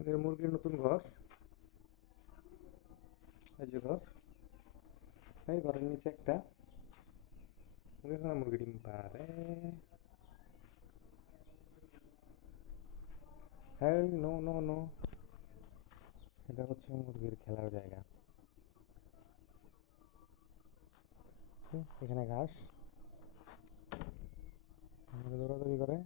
এদের মুরগির নতুন ঘর। এই যে ঘর। এই ঘরের নিচে একটা মুরগি ডিম পারে। হ্যাঁ, নো নো নো, এটা হচ্ছে মুরগির খেলার জায়গা। এখানে ঘাস, মুরগি দৌড়াদৌড়ি করে।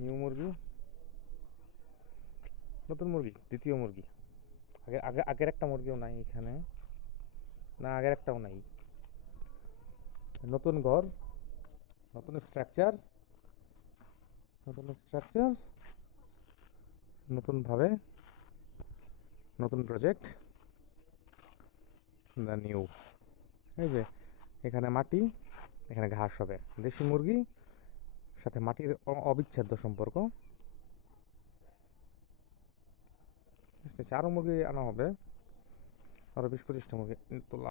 নিউ মুরগি, নতুন মুরগি, দ্বিতীয় মুরগি। আগের একটা মুরগিও নাই এখানে, না আগের একটাও নাই। নতুন ঘর, নতুন স্ট্রাকচার, নতুন স্ট্রাকচার, নতুনভাবে, নতুন প্রজেক্ট, দ্য নিউ। এই যে এখানে মাটি, এখানে ঘাস হবে। দেশি মুরগি সাথে মাটির অবিচ্ছেদ্য সম্পর্ক। আরও মুরগি আনা হবে, আরও 20-25টা মুরগি তোলা